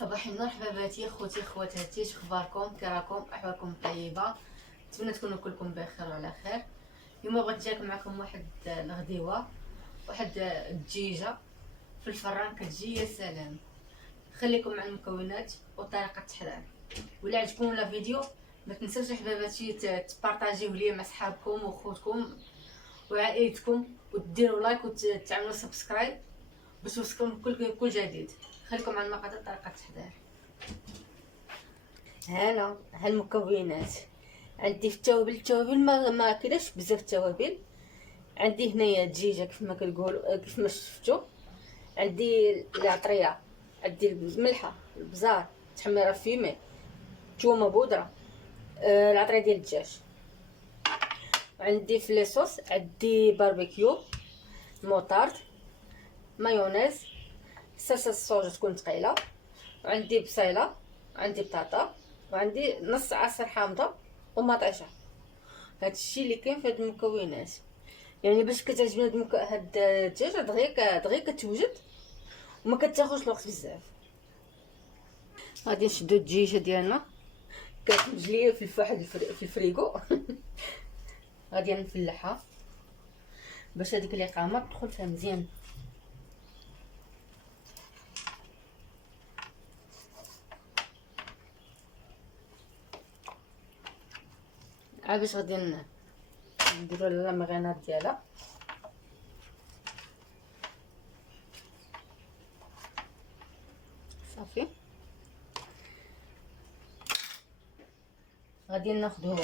صباح النور حباباتي خوتي خواتاتي، شخباركم؟ كي راكم؟ احوالكم طيبه؟ نتمنى تكونوا كلكم بخير وعلى خير. اليوم بغيت نشارك معكم واحد الغديوه، واحد الدجيجه في الفران كتجي يا سلام. خليكم مع المكونات وطريقه التحضير. ولا عجبكم الفيديو ما تنساوش حباباتي تبارطاجيوه ليا مع صحابكم وخوتكم وعائلتكم، وتديروا لايك وتعملوا سبسكرايب باش يوصلكم كل جديد. خليكم مع المقادير طريقه التحضير. ها المكونات. عندي في التوابل ما كاينش بزاف التوابل. عندي هنايا دجيجه كيف ما كنقولوا كيف ما شفتوا. عندي العطريه، عندي الملحه، البزار، تحميره فيمي، تومه بودره، العطريه ديال الدجاج. عندي في ليصوص عندي باربيكيو، موطارد، مايونيز، صلصه الصوص تكون ثقيله، وعندي بصيله، عندي بطاطا، وعندي نص عصير حامضه ومطيشه. هادشي اللي كاين في هاد المكونات. يعني باش كتعجبني هاد الدجاجه دغيا كتوجد وما كتاخذش الوقت بزاف. غادي نشدو الدجيجه ديالنا، كتجليه في واحد في الفريغو. غادي نفلحها باش هذيك الاقامه تدخل فيها مزيان. عاد باش غادي نديرو المغينات ديالها. صافي غادي ناخذو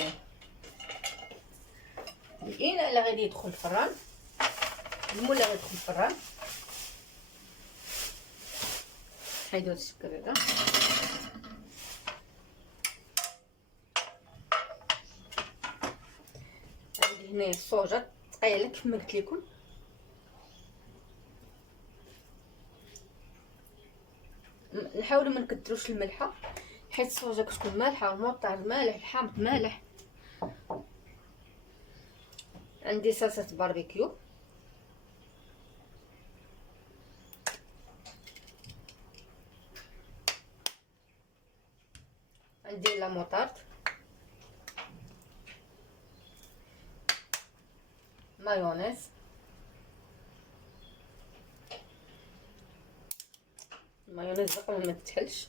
الاناء اللي غادي يدخل الفران، المول اللي غادي يدخل الفران. حيدو هاد الشكل هذا. عندي هنايا الصوجه ثقيله كيف ما قلت لكم. نحاولوا ما نكثروش الملحه حيت الصوجه كتكون مالحه، الموطار مالح، الحامض مالح. عندي صلصه باربيكيو، عندي لا موطارد، مايونيز، المايونيز قبل ما تتحلش،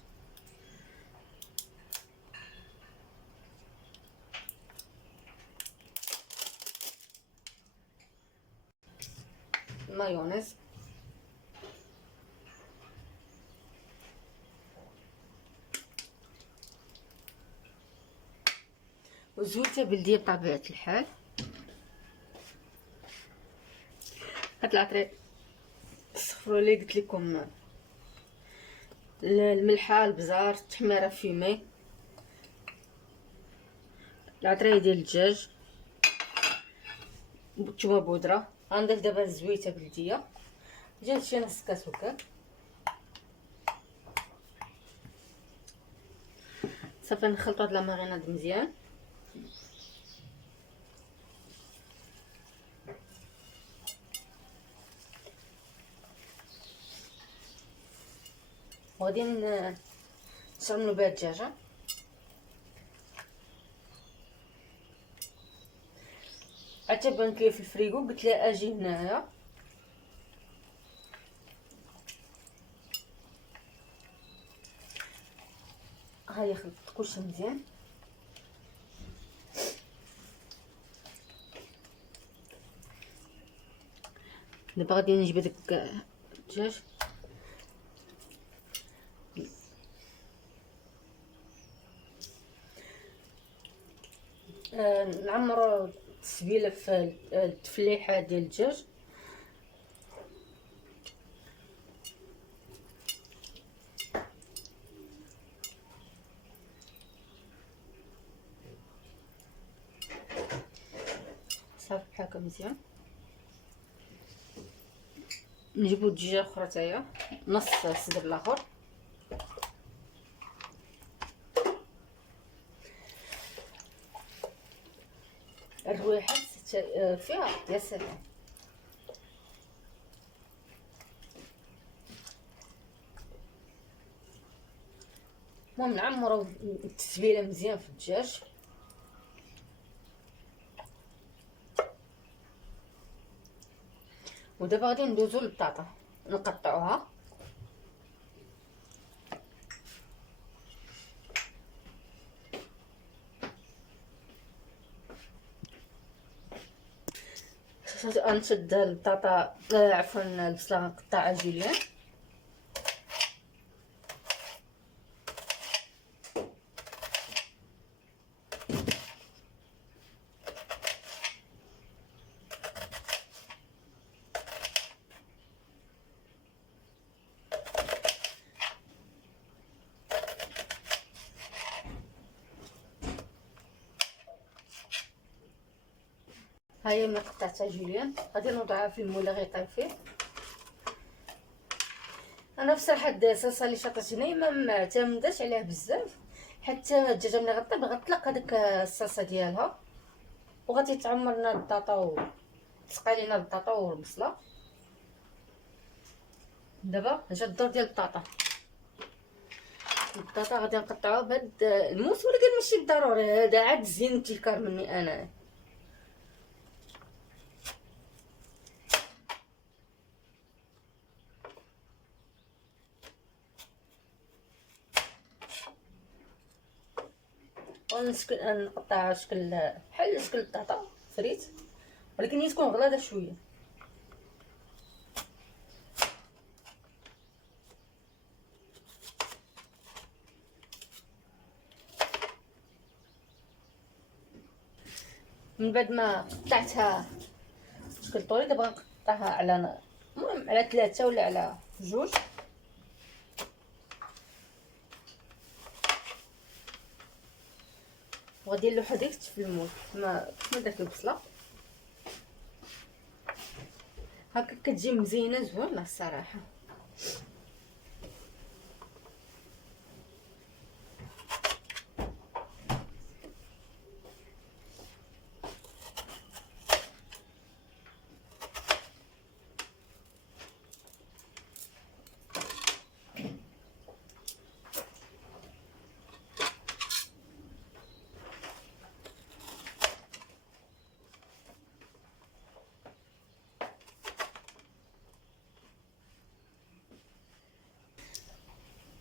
المايونيز، وزويته بلديه بطبيعه الحال. هاد العطريه استغفروا لي قلت لكم، الملحه، البزار، التحميره فيمي، العطريه ديال الدجاج، الثومه بودره. غنضيف دابا الزويته بلديه، جات شي نص كاس هكاك. صافي نخلطو هاد الماريناد مزيان. وغادي نستعملو بها الدجاجه. عاد بانت لي في الفريغو قلت لها اجي هنايا. هاهي خلطت كلشي مزيان. دابا غادي نجيب هذاك الدجاج نعمرو التسبيله في التفليحه ديال الدجاج. صافي بحال هكا مزيان. نجيبو الدجاجه اخرى تاهي نص صدر الاخر. الروايحه فيها يا سلام. المهم نعمرو التتبيله مزيان في الدجاج. ودابا غادي ندوزو للبطاطا نقطعوها. غنشد البطاطا عفوا البصله غنقطعها جوليان. هاهي ملي قطعتها جوليان غادي نوضعها في المول اللي غيطيب فيه. انا بصراحه هاد الصلصه اللي شطات هنايا ما معتمداش عليها بزاف، حتى الدجاجه ملي غطيب غتطلق هذيك الصلصه ديالها، وغادي تعمر لنا البطاطا وتسقى لينا البطاطا والبصله. دابا جا الدور ديال البطاطا غادي نقطعوها بهاد الموس، ولكن ماشي بالضروري، هذا عاد زين تيكار مني انا. نقطعها شكل بحال شكل البطاطا فريت، ولكن هي تكون غلاظه شويه. من بعد ما قطعتها شكل طولي، دابا نقطعها على المهم على 3 ولا على 2. وغادي نلوحها ديريكت في المول كما داك البصله. هكا كتجي مزينه زوينه الصراحه.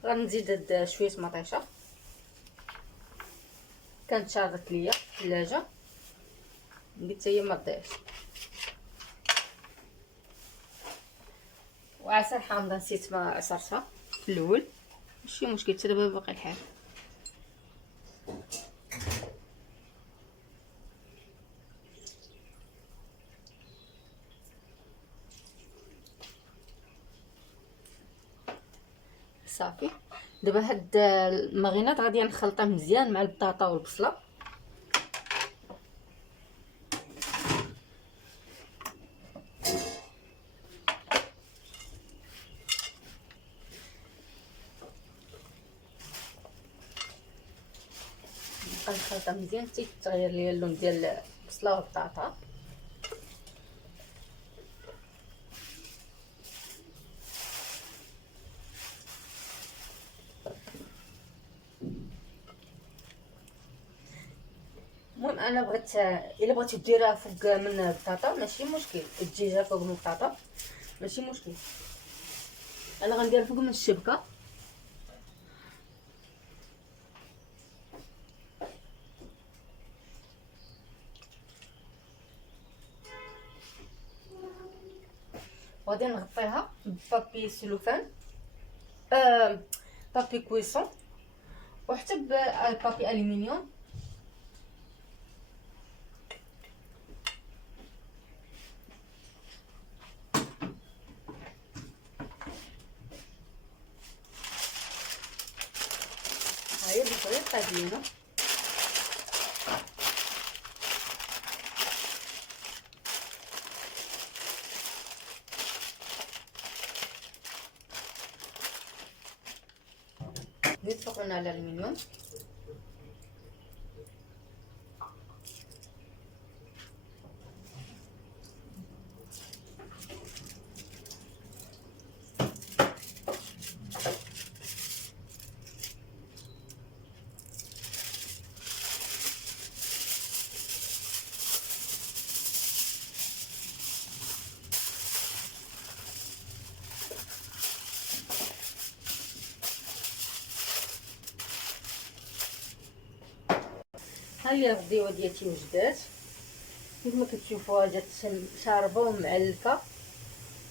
غنزيد هاد شويه مطيشه كانت شارت ليا في الثلاجه، قلت هي ما تضيعش. وعسل حامضه نسيت ما عصرتها في الاول، ماشي مشكل حتى دابا باقي الحال. صافي دابا هاد الماغينات غادي نخلطها مزيان مع البطاطا والبصله. غنخلطها مزيان حتى يتغير ليا اللون ديال البصله والبطاطا. المهم انا بغيت الا بغيتو ديرها فوق من البطاطا ماشي مشكل، الدجاجه فوق من البطاطا ماشي مشكل. انا غنديرها فوق من الشبكه. وغادي نغطيها ببابي سلوفان بابي كويسون وحتى ببابي الومنيوم. هاهي بالطريقه ديالنا. نتفقنا على الالومنيوم. ها هي الغديوه ديالتي وجدات كيف ما كتشوفوها، جات شاربه ومعلكه،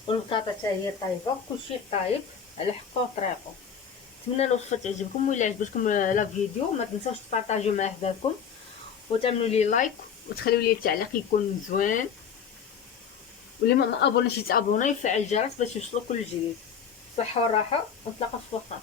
والبطاطا حتى هي طايبه، كلشي طايب على حقه وطريقه. نتمنى الوصفه تعجبكم، وإلا عجبتكم لا فيديو ما تنساوش تبارطاجيو مع احبابكم وتعملوا لي لايك وتخليو لي التعليق يكون زوين، واللي ما ابونيش يتابوناي ويفعل الجرس باش يوصلو كل جديد. صحه وراحه ونتلاقاو في وقت